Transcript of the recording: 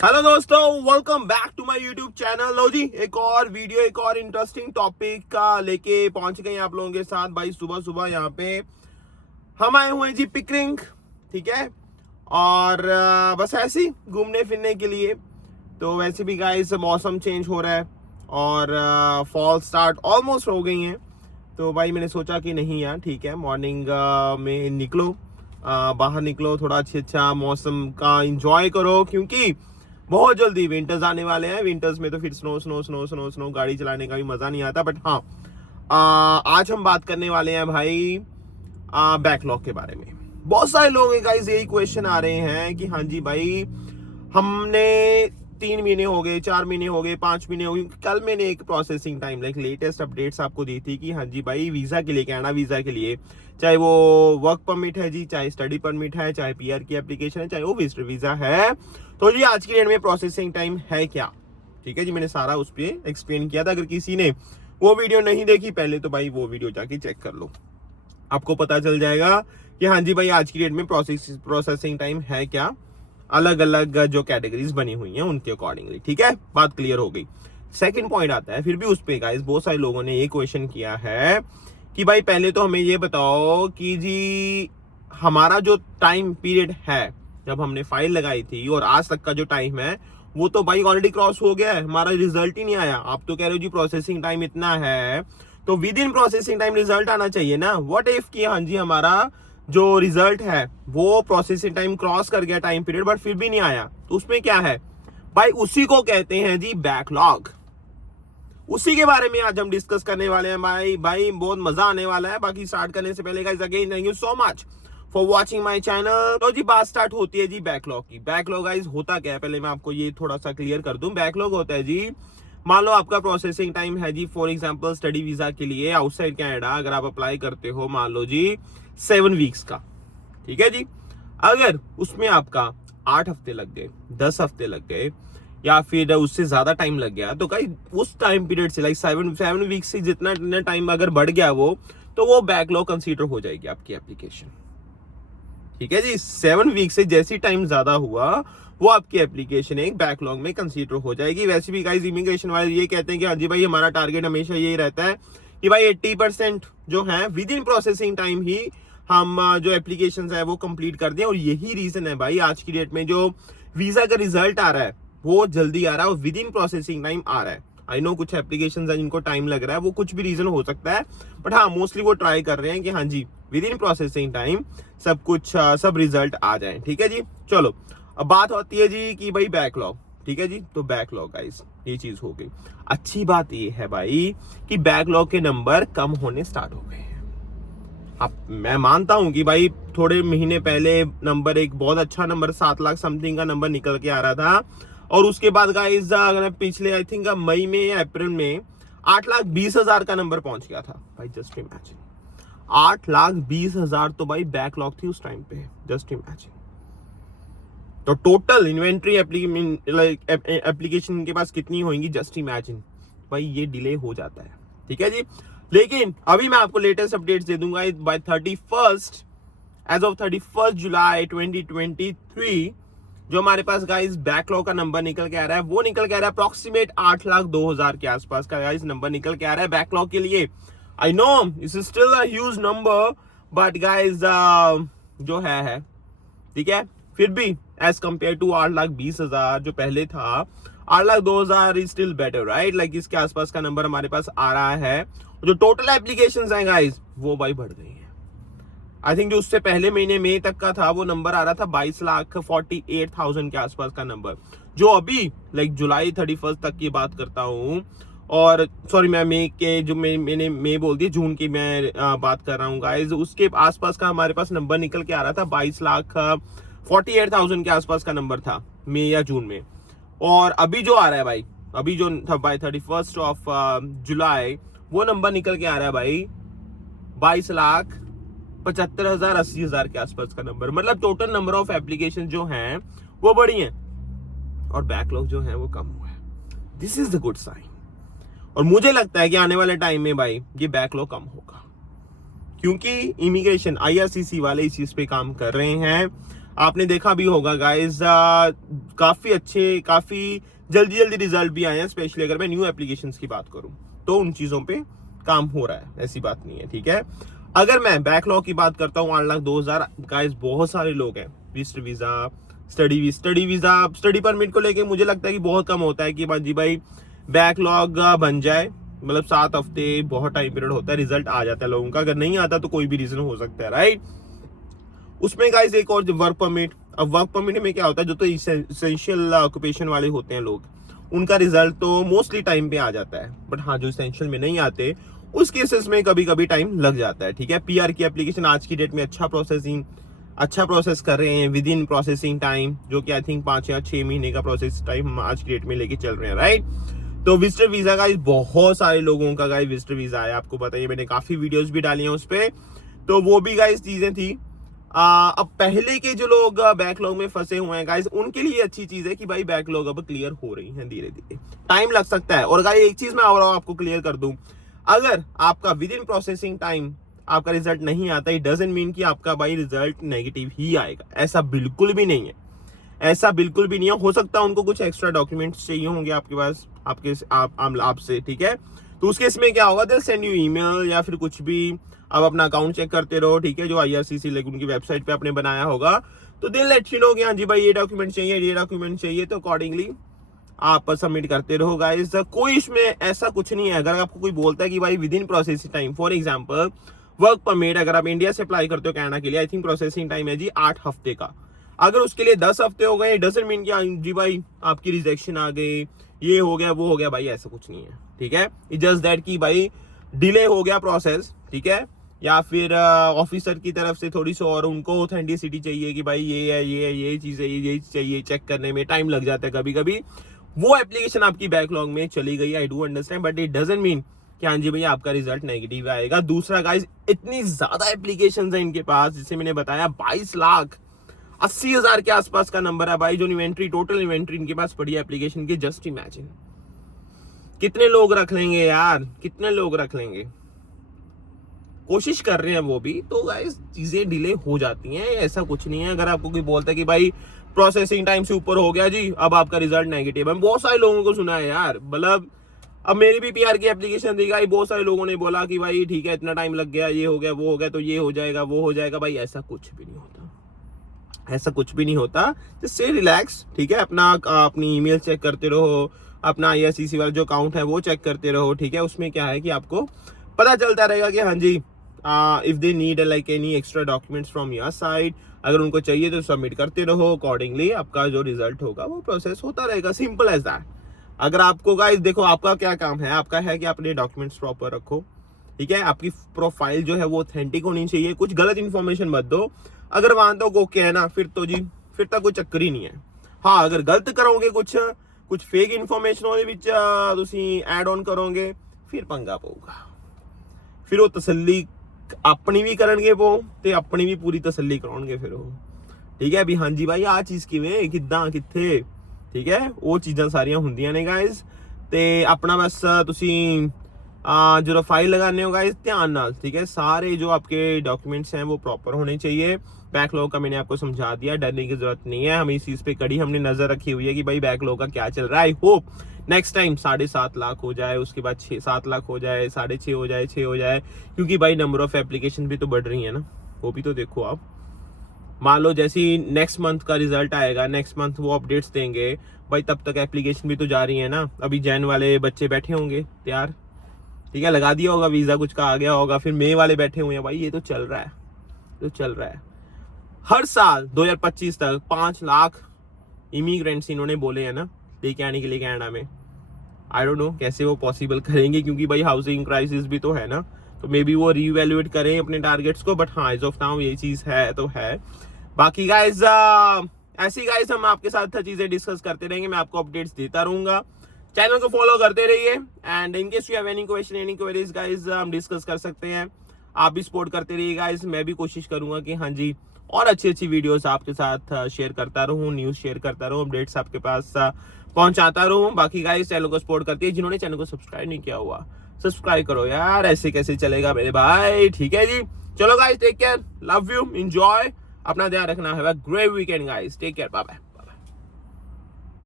Hello दोस्तों, welcome back to my YouTube channel. लो जी, एक और वीडियो, एक और इंटरेस्टिंग टॉपिक का लेके पहुंच गए आप लोगों के साथ। भाई सुबह सुबह यहाँ पे हम आए हुए हैं जी पिकनिक, ठीक है। और बस ऐसे ही घूमने फिरने के लिए। तो वैसे भी गाइस मौसम चेंज हो रहा है और फॉल स्टार्ट ऑलमोस्ट हो गई हैं। तो भाई मैंने सोचा कि नहीं यार, ठीक है, मॉर्निंग में निकलो, बाहर निकलो, थोड़ा अच्छा मौसम का एंजॉय करो, क्योंकि बहुत जल्दी विंटर्स आने वाले हैं। विंटर्स में तो फिर snow snow snow snow snow गाड़ी चलाने का भी मजा नहीं आता। बट हाँ, आज हम बात करने वाले हैं भाई बैकलॉग के बारे में। बहुत सारे लोग हैं गाइस, यही क्वेश्चन आ रहे हैं कि हाँ जी भाई, हमने 3 महीने हो गए, 4 महीने हो गए, 5 महीने हो गए। कल मैंने एक processing time like latest updates आपको दी थी कि हाँ जी भाई, वीजा के लिए, कनाडा वीजा के लिए, चाहे वो वर्क परमिट है जी, चाहे स्टडी परमिट है, चाहे पीआर की एप्लीकेशन है, चाहे वो विजिटर वीजा है, तो जी आज की डेट में प्रोसेसिंग टाइम है क्या। ठीक है जी, मैंने सारा उस पर एक्सप्लेन किया था। अगर किसी ने वो वीडियो नहीं देखी पहले, तो भाई वो वीडियो जाके चेक कर लो, आपको पता चल जाएगा कि हाँ जी भाई आज की डेट में प्रोसेसिंग टाइम है क्या, अलग अलग जो कैटेगरीज बनी हुई हैं उनके अकॉर्डिंगली। ठीक है, बात क्लियर हो गई। सेकंड पॉइंट आता है फिर भी उस पे गाइस, बहुत सारे लोगों ने ये क्वेश्चन किया है कि भाई पहले तो हमें ये बताओ कि जी हमारा जो टाइम पीरियड है जब हमने फाइल लगाई थी और आज तक का जो टाइम है, वो तो भाई ऑलरेडी क्रॉस हो गया है, हमारा रिजल्ट ही नहीं आया। आप तो कह रहे हो जी प्रोसेसिंग टाइम इतना है, तो with in processing time result आना चाहिए ना। व्हाट इफ कि हाँ जी हमारा जो रिजल्ट है वो प्रोसेसिंग टाइम क्रॉस कर गया टाइम पीरियड, बट फिर भी नहीं आया, तो उसमें क्या है भाई, उसी को कहते हैं जी बैकलॉग। उसी के बारे में आज हम डिस्कस करने वाले हैं भाई। भाई बहुत मजा आने वाला है। बाकी स्टार्ट करने से पहले guys again thank you so much for watching my channel. तो जी बात स्टार्ट होती है जी बैकलॉग की। बैकलॉग गाइस होता क्या है, पहले मैं आपको ये थोड़ा सा क्लियर कर दूं। बैकलॉग होता है जी, मान लो आपका प्रोसेसिंग टाइम है जी, फॉर एग्जांपल स्टडी वीजा के लिए आउटसाइड कनाडा अगर आप अप्लाई करते हो, मान लो जी 7 वीक्स का, ठीक है जी। अगर उसमें आपका 8 हफ्ते लग गए, 10 हफ्ते लग गए, या फिर उससे ज्यादा टाइम लग गया, तो गाइस उस टाइम पीरियड से लाइक 7 वीक्स से जितना टाइम अगर बढ़ गया तो वो बैकलॉग कंसीडर हो जाएगी आपकी एप्लीकेशन। ठीक है जी, 7 वीक से जैसी टाइम ज्यादा हुआ वो आपकी एप्लीकेशन एक बैकलॉग में कंसीडर हो जाएगी। वैसे भी गाइस इमिग्रेशन वाले ये कहते हैं कि हाँ जी भाई हमारा टारगेट हमेशा यही रहता है कि भाई 80% जो है विद इन प्रोसेसिंग टाइम ही हम जो एप्लीकेशन है वो कंप्लीट कर दें। और यही रीजन है भाई आज की डेट में जो वीजा का रिजल्ट आ रहा है वो जल्दी आ रहा है और विद इन प्रोसेसिंग टाइम आ रहा है। आई नो कुछ एप्लीकेशंस हैं जिनको टाइम लग रहा है, वो कुछ भी रीजन हो सकता है, बट हाँ मोस्टली वो ट्राई कर रहे हैं कि हाँ जी विद इन प्रोसेसिंग टाइम सब कुछ सब रिजल्ट आ जाए। ठीक है जी, चलो अब बात होती है जी कि भाई बैकलॉग। ठीक है जी, तो बैकलॉग गाइस ये चीज हो गई। अच्छी बात ये है भाई कि बैकलॉग के नंबर कम होने स्टार्ट हो गए हैं। अब मैं मानता हूं कि भाई थोड़े महीने पहले नंबर, एक बहुत अच्छा नंबर 7 लाख समथिंग का नंबर निकल के आ रहा था, और उसके बाद गाइस अगर पिछले आई थिंक मई में या अप्रैल में 8,20,000 का नंबर पहुंच गया था। भाई जस्ट इमेजिन, 8,20,000 तो भाई बैकलॉग थी उस टाइम पे, जस्ट इमेजिन। तो टोटल इन्वेंट्री एप्लीकेशन के पास कितनी होंगी, जस्ट इमेजिन। भाई ये डिले हो जाता है। ठीक है जी, लेकिन अभी मैं आपको लेटेस्ट अपडेट्स दे दूंगा बाय 31st, एज ऑफ 31 जुलाई 2023 जो हमारे पास गाइस बैकलॉग का नंबर निकल के आ रहा है, वो निकल के आ रहा है अप्रोक्सीमेट 8,02,000 के आसपास का गाइस नंबर निकल के आ रहा है बैकलॉग के लिए। I know it's still a huge number, but guys जो है ठीक है, फिर भी एज कंपेयर टू 8,20,000 जो पहले था, 8,02,000 is still better, right. Like इसके आसपास का नंबर हमारे पास आ रहा है। जो टोटल एप्लीकेशंस हैं गाइस वो भाई बढ़ गई हैं। आई थिंक जो उससे पहले महीने मई तक का था वो नंबर आ रहा था 22,48,000 के आसपास का नंबर, जो अभी लाइक जुलाई 31 तक की बात करता हूँ, और सॉरी मैं मई के जो मैंने मई बोल दिया, जून की मैं बात कर रहा हूँ गाइस, उसके आसपास का हमारे पास नंबर निकल के आ रहा था 22,48,000 के आसपास का नंबर था मई या जून में। और अभी जो आ रहा है भाई, अभी जो था बाय 31 ऑफ जुलाई, वो नंबर निकल के आ रहा है भाई 22,75,000 80,000 के आसपास का नंबर। मतलब टोटल नंबर ऑफ एप्लीकेशन जो हैं वो बढ़ी हैं और बैकलॉग जो है वो कम हुआ है। This is the good sign. और मुझे लगता है कि आने वाले टाइम में भाई ये बैकलॉग कम होगा, क्योंकि इमिग्रेशन IRCC वाले इस चीज पे काम कर रहे हैं। आपने देखा भी होगा गाइस, काफी अच्छे, काफी जल्दी रिजल्ट भी आए हैं। स्पेशली अगर मैं न्यू एप्लीकेशंस की बात करूं तो उन चीजों पे काम हो रहा है, ऐसी बात नहीं है, ठीक है। अगर मैं बैकलॉग की बात करता हूँ 8,02,000 गाइस, बहुत सारे लोग हैं विजिटर वीजा, स्टडी परमिट को लेके मुझे लगता है कि बहुत कम होता है कि जी भाई बैकलॉग बन जाए, मतलब 7 हफ्ते बहुत टाइम पीरियड होता है, रिजल्ट आ जाता है लोगों का। अगर नहीं आता तो कोई भी रीजन हो सकता है, राइट। उसमें गाइस एक और वर्क परमिट, अब वर्क परमिट में क्या होता है, जो तो इसेंशियल ऑक्यूपेशन वाले होते हैं लोग, उनका रिजल्ट तो मोस्टली टाइम पे आ जाता है। बट हाँ, जो इसेंशियल में नहीं आते उस केसेस में कभी कभी टाइम लग जाता है, ठीक है। पीआर की एप्लीकेशन आज की डेट में अच्छा प्रोसेस कर रहे हैं विद इन प्रोसेसिंग टाइम, जो कि आई थिंक 5 या 6 महीने का प्रोसेस टाइम आज की डेट में लेके चल रहे हैं, राइट। तो विजिटर वीजा का बहुत सारे लोगों का गाइस विजिटर वीजा है, आपको बताइए, मैंने काफी वीडियोस भी डाली हैं उस पर। तो वो भी गाइस चीजें थी। अब पहले के जो लोग बैकलॉग में फंसे हुए हैं गाइस, उनके लिए अच्छी चीज है कि भाई बैकलॉग अब क्लियर हो रही है धीरे धीरे, टाइम लग सकता है। और गाइस एक चीज मैं और आपको क्लियर कर दूं, अगर आपका विद इन प्रोसेसिंग टाइम आपका रिजल्ट नहीं आता, इट डजंट मीन कि आपका भाई रिजल्ट नेगेटिव ही आएगा, ऐसा बिल्कुल भी नहीं है, ऐसा बिल्कुल भी नहीं है। हो सकता है उनको कुछ एक्स्ट्रा डॉक्यूमेंट्स चाहिए होंगे आपके पास, आपसे, ठीक है। तो उस केस में क्या होगा, दिल सेंड यू ईमेल या फिर कुछ भी, आप अपना अकाउंट चेक करते रहो, ठीक है, जो IRCC लाइक उनकी वेबसाइट पे आपने बनाया होगा, तो दिल लेट यू नो कि हाँ जी भाई ये डॉक्यूमेंट चाहिए, तो अकॉर्डिंगली आप सबमिट करते रहो गाइस। कोई इसमें ऐसा कुछ नहीं है। अगर आपको कोई बोलता है कि भाई with in processing time, for example work permit, अगर आप इंडिया से अप्लाई करते हो कनाडा के लिए, आई थिंक प्रोसेसिंग टाइम है जी 8 हफ्ते का। अगर उसके लिए 10 हफ्ते हो गए, डजंट मीन कि जी भाई आपकी रिजेक्शन आ गई, ये हो गया वो हो गया, भाई ऐसा कुछ नहीं है, ठीक है। इट जस्ट दैट कि भाई डिले हो गया प्रोसेस, ठीक है, या फिर ऑफिसर की तरफ से थोड़ी सी और उनको ऑथेंटिसिटी चाहिए कि भाई ये चीज है, ये चाहिए, चेक करने में टाइम लग जाता है कभी कभी। वो एप्लीकेशन आपकी बैकलॉग में चली गई, I do understand, but it doesn't mean कि हाँ जी भैया आपका रिजल्ट नेगेटिव आएगा। दूसरा गाइस, इतनी ज्यादा एप्लीकेशंस है इनके पास, जिसे मैंने बताया 22,80,000 के आसपास का नंबर है भाई, जो इन्वेंट्री, टोटल इन्वेंट्री इनके पास पड़ी है एप्लीकेशन की। जस्ट इमेजिन कितने लोग रख लेंगे यार, कितने लोग रख लेंगे। कोशिश कर रहे हैं वो भी, तो गाइस चीजें डिले हो जाती हैं, ऐसा कुछ नहीं है। अगर आपको कोई बोलता है कि भाई प्रोसेसिंग टाइम से ऊपर हो गया जी, अब आपका रिजल्ट नेगेटिव है, बहुत सारे लोगों को सुना है यार। मतलब अब मेरी भी PR की एप्लीकेशन दी गई, बहुत सारे लोगों ने बोला कि भाई ठीक है इतना टाइम लग गया, ये हो गया वो हो गया, तो ये हो जाएगा वो हो जाएगा। भाई ऐसा कुछ भी नहीं होता, ऐसा कुछ भी नहीं होता। जस्ट रिलैक्स, ठीक है, अपनी ईमेल चेक करते रहो, अपना IRCC वाला जो अकाउंट है वो चेक करते रहो, ठीक है। उसमें क्या है कि आपको पता चलता रहेगा कि हाँ जी, if they need like any extra documents from your side, अगर उनको चाहिए तो सबमिट करते रहो, अकॉर्डिंगली आपका जो रिजल्ट होगा वो प्रोसेस होता रहेगा, सिंपल एज दैट। अगर आपको गाइस देखो, आपका क्या काम है, आपका है कि अपने डॉक्यूमेंट्स प्रॉपर रखो, ठीक है, आपकी प्रोफाइल जो है वो ऑथेंटिक होनी चाहिए, कुछ गलत इन्फॉर्मेशन मत दो। अगर वहां तो ओके है ना, फिर तो जी फिर तो कोई चक्कर ही नहीं है। हाँ, अगर गलत करोगे, कुछ फेक इन्फॉर्मेशन ਉਹਦੇ ਵਿੱਚ ਤੁਸੀਂ ਐਡ ऑन करोगे, फिर पंगा पਊਗਾ। फिर वो तसल्ली अपनी भी करनगे वो, ਤੇ अपनी भी पूरी तसल्ली कराਉਣਗੇ फिर वो, ठीक है। भी हाँ जी भाई ਆ ਚੀਜ਼ ਕਿਵੇਂ, ਕਿੱਦਾਂ, ਕਿੱਥੇ, ठीक है, ਉਹ ਚੀਜ਼ਾਂ ਸਾਰੀਆਂ ਹੁੰਦੀਆਂ ਨੇ गाइस। ਤੇ अपना बस ਤੁਸੀਂ जो फाइल लगाने हो गाइस ध्यान नाल, ठीक है, सारे जो आपके डॉक्यूमेंट्स हैं वो प्रॉपर होने चाहिए। बैकलॉग का मैंने आपको समझा दिया, डरने की जरूरत नहीं है। हम इस चीज पे कड़ी हमने नजर रखी हुई है कि भाई बैकलॉग का क्या चल रहा है। I hope next time 7.5 lakh हो जाए, उसके बाद 7 लाख हो जाए, 6.5 हो जाए, 6 हो जाए, क्योंकि भाई नंबर ऑफ एप्लीकेशन भी तो बढ़ रही है ना, वो भी तो देखो आप। मान लो जैसे ही नेक्स्ट मंथ का रिजल्ट आएगा, नेक्स्ट मंथ वो अपडेट्स देंगे भाई, तब तक एप्लीकेशन भी तो जा रही है ना। अभी जैन वाले बच्चे बैठे होंगे तैयार, ठीक है, लगा दिया होगा वीजा, कुछ का आ गया होगा, फिर मई वाले बैठे हुए हैं भाई, ये तो चल रहा है, तो चल रहा है। हर साल 2025 तक 5 लाख इमिग्रेंट्स इन्होंने बोले हैं ना लेके आने के लिए कनाडा में। आई डोंट नो कैसे वो पॉसिबल करेंगे, क्योंकि भाई हाउसिंग क्राइसिस भी तो है ना, तो मे बी वो रीवैल्यूएट करें अपने टारगेट्स को। बट हाँ, एज ऑफ नाउ ये चीज है तो है। बाकी गाइज ऐसी गाइज हम आपके साथ चीजें डिस्कस करते रहेंगे, मैं आपको अपडेट्स देता रहूंगा। चैनल को फॉलो करते रहिए, and in case you have any question, any queries guys, हम डिस्कस कर सकते हैं। आप भी सपोर्ट करते रहिए गाइज, मैं भी कोशिश करूंगा कि हाँ जी और अच्छी वीडियोस आपके साथ शेयर करता रहूं, न्यूज शेयर करता रहूं, अपडेट्स आपके पास पहुंचाता रहूं। बाकी गाइज चैनल को सपोर्ट करते हैं, जिन्होंने चैनल को सब्सक्राइब नहीं किया हुआ सब्सक्राइब करो यार, ऐसे कैसे चलेगा मेरे भाई, ठीक है जी। चलो guys, take care, love you, enjoy, अपना ध्यान रखना। Have a great weekend guys, take care, bye bye.